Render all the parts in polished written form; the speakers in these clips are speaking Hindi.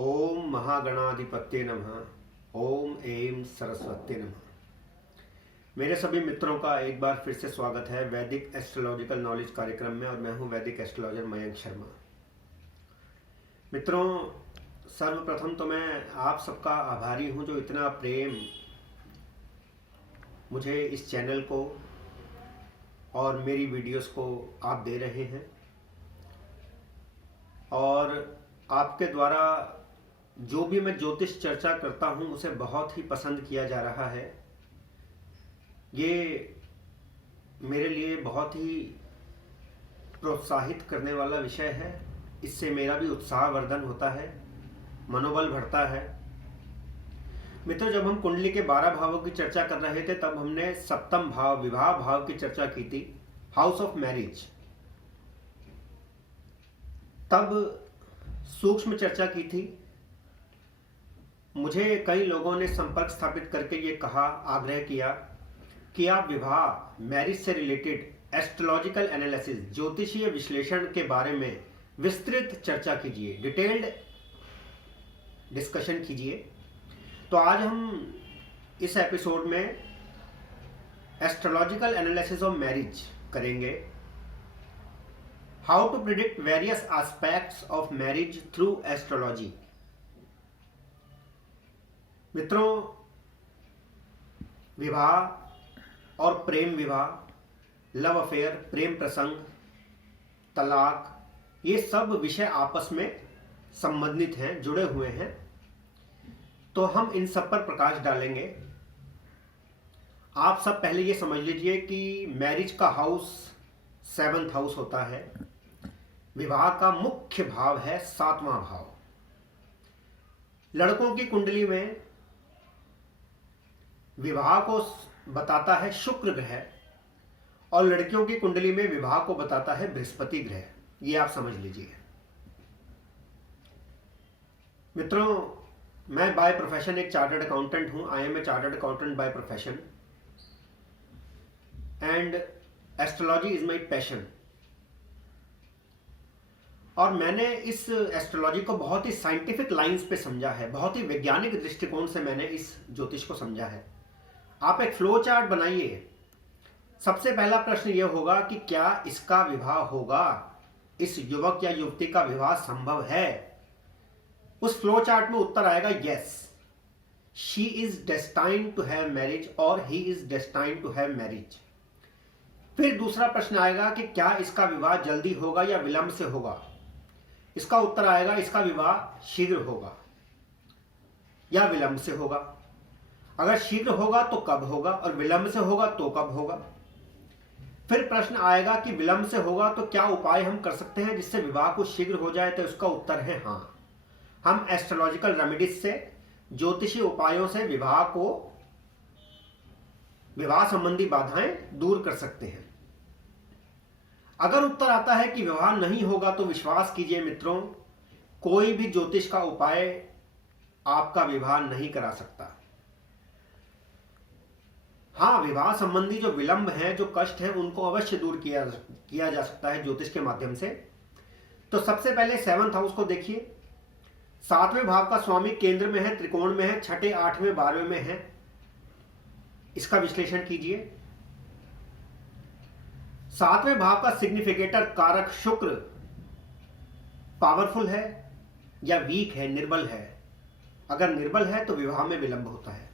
ओम महागणाधिपत्ये नमः। ओम ऐं सरस्वती नमः। मेरे सभी मित्रों का एक बार फिर से स्वागत है वैदिक एस्ट्रोलॉजिकल नॉलेज कार्यक्रम में, और मैं हूं वैदिक एस्ट्रोलॉजर मयंक शर्मा। मित्रों, सर्वप्रथम तो मैं आप सबका आभारी हूं जो इतना प्रेम मुझे इस चैनल को और मेरी वीडियोस को आप दे रहे हैं, और आपके द्वारा जो भी मैं ज्योतिष चर्चा करता हूं उसे बहुत ही पसंद किया जा रहा है। ये मेरे लिए बहुत ही प्रोत्साहित करने वाला विषय है। इससे मेरा भी उत्साहवर्धन होता है, मनोबल बढ़ता है। मित्रों, जब हम कुंडली के 12 भावों की चर्चा कर रहे थे तब हमने सप्तम भाव विवाह भाव की चर्चा की थी, हाउस ऑफ मैरिज। तब सूक्ष्म चर्चा की थी। मुझे कई लोगों ने संपर्क स्थापित करके ये कहा, आग्रह किया कि आप विवाह मैरिज से रिलेटेड एस्ट्रोलॉजिकल एनालिसिस, ज्योतिषीय विश्लेषण के बारे में विस्तृत चर्चा कीजिए, डिटेल्ड डिस्कशन कीजिए। तो आज हम इस एपिसोड में एस्ट्रोलॉजिकल एनालिसिस ऑफ मैरिज करेंगे। How to predict various aspects of marriage through astrology. मित्रों, विवाह और प्रेम विवाह, लव अफेयर, प्रेम प्रसंग, तलाक, ये सब विषय आपस में संबंधित हैं, जुड़े हुए हैं। तो हम इन सब पर प्रकाश डालेंगे। आप सब पहले ये समझ लीजिए कि मैरिज का हाउस 7th हाउस होता है। विवाह का मुख्य भाव है 7वां भाव। लड़कों की कुंडली में विवाह को बताता है शुक्र ग्रह, और लड़कियों की कुंडली में विवाह को बताता है बृहस्पति ग्रह। ये आप समझ लीजिए। मित्रों, मैं बाय प्रोफेशन एक चार्टर्ड अकाउंटेंट हूं। I am a chartered accountant by profession, and astrology is my passion. और मैंने इस एस्ट्रोलॉजी को बहुत ही साइंटिफिक लाइंस पे समझा है, बहुत ही वैज्ञानिक दृष्टिकोण से मैंने इस ज्योतिष को समझा है। आप एक फ्लो चार्ट बनाइए। सबसे पहला प्रश्न यह होगा कि क्या इसका विवाह होगा, इस युवक या युवती का विवाह संभव है। उस फ्लो चार्ट में उत्तर आएगा yes, she is destined to have marriage और he is destined to have marriage. फिर दूसरा प्रश्न आएगा कि क्या इसका विवाह जल्दी होगा या विलंब से होगा। इसका उत्तर आएगा इसका विवाह शीघ्र होगा या विलंब से होगा। अगर शीघ्र होगा तो कब होगा, और विलंब से होगा तो कब होगा। फिर प्रश्न आएगा कि विलंब से होगा तो क्या उपाय हम कर सकते हैं जिससे विवाह को शीघ्र हो जाए। तो इसका उत्तर है हाँ, हम एस्ट्रोलॉजिकल रेमेडीज से, ज्योतिषीय उपायों से विवाह संबंधी बाधाएं दूर कर सकते हैं। अगर उत्तर आता है कि विवाह नहीं होगा तो विश्वास कीजिए मित्रों, कोई भी ज्योतिष का उपाय आपका विवाह नहीं करा सकता। हाँ, विवाह संबंधी जो विलंब है, जो कष्ट है, उनको अवश्य दूर किया जा सकता है ज्योतिष के माध्यम से। तो सबसे पहले 7th हाउस को देखिए। 7वें भाव का स्वामी केंद्र में है, त्रिकोण में है, 6ठे, 8वें, 12वें में है। इसका विश्लेषण कीजिए। 7वें भाव का सिग्निफिकेटर कारक शुक्र पावरफुल है या वीक है, निर्बल है। अगर निर्बल है तो विवाह में विलंब होता है।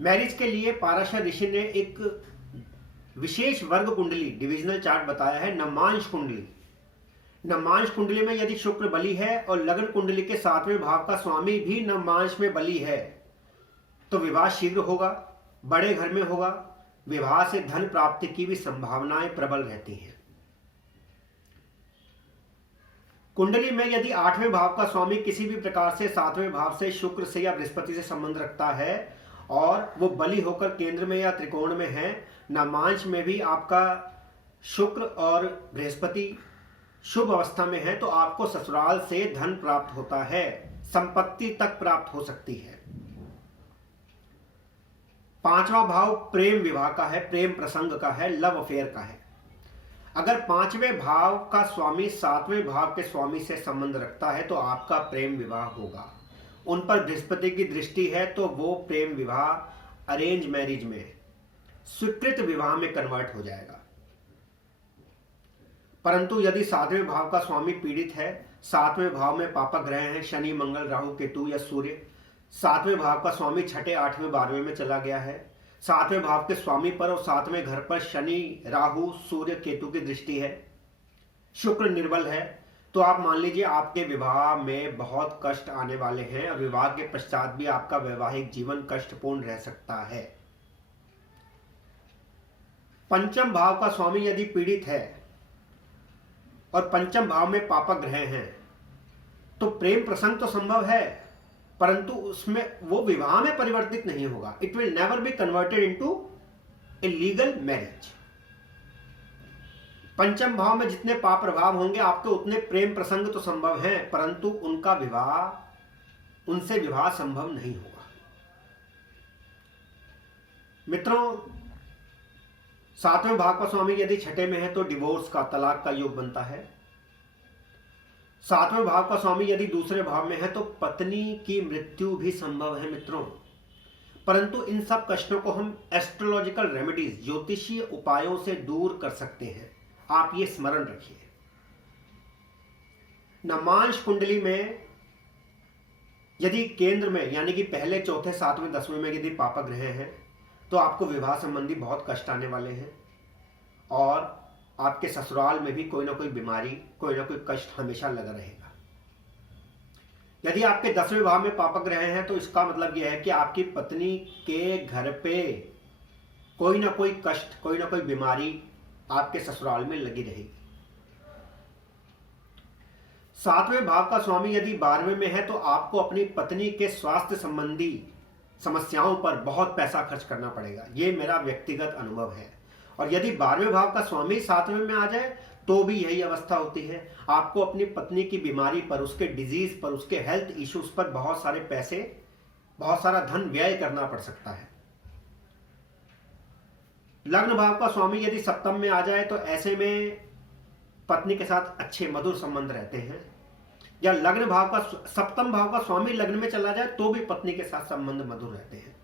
मैरिज के लिए पाराशर ऋषि ने एक विशेष वर्ग कुंडली, डिविजनल चार्ट बताया है, नमांश कुंडली। नमांश कुंडली में यदि शुक्र बली है और लग्न कुंडली के 7वें भाव का स्वामी भी नमांश में बली है तो विवाह शीघ्र होगा, बड़े घर में होगा। विवाह से धन प्राप्ति की भी संभावनाएं प्रबल रहती हैं। कुंडली में यदि 8वें भाव का स्वामी किसी भी प्रकार से 7वें भाव से, शुक्र से या बृहस्पति से संबंध रखता है और वो बली होकर केंद्र में या त्रिकोण में है, नमांश में भी आपका शुक्र और बृहस्पति शुभ अवस्था में है, तो आपको ससुराल से धन प्राप्त होता है, संपत्ति तक प्राप्त हो सकती है। 5वां भाव प्रेम विवाह का है, प्रेम प्रसंग का है, लव अफेयर का है। अगर पांचवें भाव का स्वामी सातवें भाव के स्वामी से संबंध रखता है तो आपका प्रेम विवाह होगा। उन पर बृहस्पति की दृष्टि है तो वो प्रेम विवाह अरेंज मैरिज में, स्वीकृत विवाह में कन्वर्ट हो जाएगा। परंतु यदि सातवें भाव का स्वामी पीड़ित है, सातवें भाव में पापक ग्रह हैं शनि, मंगल, राहु, केतु या सूर्य, सातवें भाव का स्वामी छठे, आठवें, 12वें में चला गया है, सातवें भाव के स्वामी पर और सातवें घर पर शनि, राहु, सूर्य, केतु की दृष्टि है, शुक्र निर्बल है, तो आप मान लीजिए आपके विवाह में बहुत कष्ट आने वाले हैं और विवाह के पश्चात भी आपका वैवाहिक जीवन कष्टपूर्ण रह सकता है। पंचम भाव का स्वामी यदि पीड़ित है और पंचम भाव में पापक ग्रह हैं तो प्रेम प्रसंग तो संभव है, परंतु उसमें वो विवाह में परिवर्तित नहीं होगा। It will never be converted into a legal marriage. पंचम भाव में जितने पाप प्रभाव होंगे आपके उतने प्रेम प्रसंग तो संभव हैं, परंतु उनका विवाह, उनसे विवाह संभव नहीं होगा। मित्रों, सातवें भाव का स्वामी यदि छठे में है तो डिवोर्स का, तलाक का योग बनता है। सातवें भाव का स्वामी यदि दूसरे भाव में है तो पत्नी की मृत्यु भी संभव है मित्रों। परंतु इन सब कष्टों को हम एस्ट्रोलॉजिकल रेमेडीज, ज्योतिषीय उपायों से दूर कर सकते हैं। आप ये स्मरण रखिए। नमांश कुंडली में यदि केंद्र में यानी कि पहले, चौथे, सातवें, 10वें में यदि पापक ग्रह हैं तो आपको विवाह संबंधी बहुत कष्ट आने वाले हैं और आपके ससुराल में भी कोई ना कोई बीमारी, कोई ना कोई कष्ट हमेशा लगा रहेगा। यदि आपके 10वें भाव में पापक ग्रह हैं तो इसका मतलब यह है कि आपकी पत्नी के घर पे कोई ना कोई कष्ट, कोई ना कोई बीमारी आपके ससुराल में लगी रहेगी। सातवें भाव का स्वामी यदि 12वें में है तो आपको अपनी पत्नी के स्वास्थ्य संबंधी समस्याओं पर बहुत पैसा खर्च करना पड़ेगा। ये मेरा व्यक्तिगत अनुभव है। और यदि 12वें भाव का स्वामी 7वें में आ जाए तो भी यही अवस्था होती है। आपको अपनी पत्नी की बीमारी पर, उसके डिजीज पर, उसके हेल्थ इश्यूज पर बहुत सारे पैसे, बहुत सारा धन व्यय करना पड़ सकता है। लग्न भाव का स्वामी यदि सप्तम में आ जाए तो ऐसे में पत्नी के साथ अच्छे मधुर संबंध रहते हैं। या लग्न भाव का, सप्तम भाव का स्वामी लग्न में चला जाए तो भी पत्नी के साथ संबंध मधुर रहते हैं।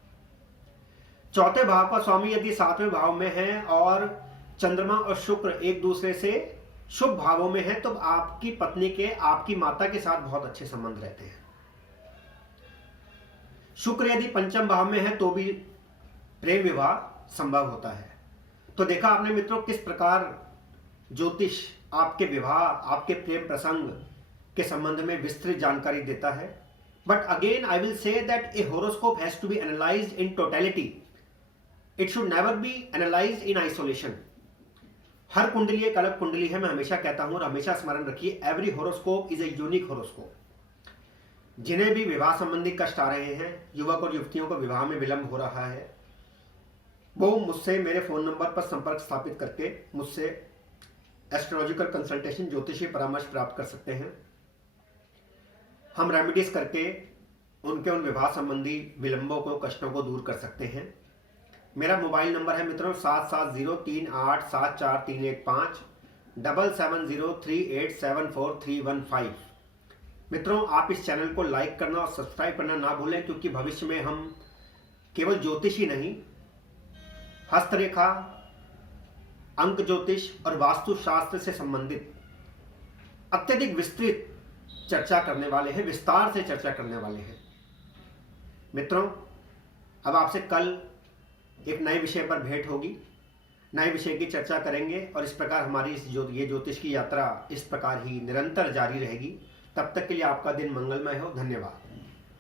चौथे भाव का स्वामी यदि 7वें भाव में है और चंद्रमा और शुक्र एक दूसरे से शुभ भावों में है तो आपकी पत्नी के, आपकी माता के साथ बहुत अच्छे संबंध रहते हैं। शुक्र यदि पंचम भाव में है तो भी प्रेम विवाह संभव होता है। तो देखा आपने मित्रों किस प्रकार ज्योतिष आपके विवाह, आपके प्रेम प्रसंग के संबंध में विस्तृत जानकारी देता है। But again I will say that a horoscope has to be analysed in totality. It should never be analysed in isolation. हर कुंडली एक अलग कुंडली है, मैं हमेशा कहता हूं और हमेशा स्मरण रखिए, every horoscope is a unique horoscope. जिन्हें भी विवाह संबंधी कष्ट आ रहे हैं, युवक और युवतियों को विवाह में विलंब हो रहा है, वो मुझसे मेरे फोन नंबर पर संपर्क स्थापित करके मुझसे एस्ट्रोलॉजिकल कंसल्टेशन, ज्योतिषीय परामर्श प्राप्त कर सकते हैं। हम रेमेडीज करके उनके उन विवाह संबंधी विलंबों को, कष्टों को दूर कर सकते हैं। मेरा मोबाइल नंबर है मित्रों 7703874315 7703874315। मित्रों, आप इस चैनल को लाइक करना और सब्सक्राइब करना ना भूलें, क्योंकि भविष्य में हम केवल ज्योतिष ही नहीं, हस्तरेखा, अंक ज्योतिष और वास्तुशास्त्र से संबंधित अत्यधिक विस्तृत चर्चा करने वाले हैं, विस्तार से चर्चा करने वाले हैं। मित्रों, अब आपसे कल एक नए विषय पर भेंट होगी, नए विषय की चर्चा करेंगे और इस प्रकार हमारी ये ज्योतिष की यात्रा इस प्रकार ही निरंतर जारी रहेगी। तब तक के लिए आपका दिन मंगलमय हो। धन्यवाद।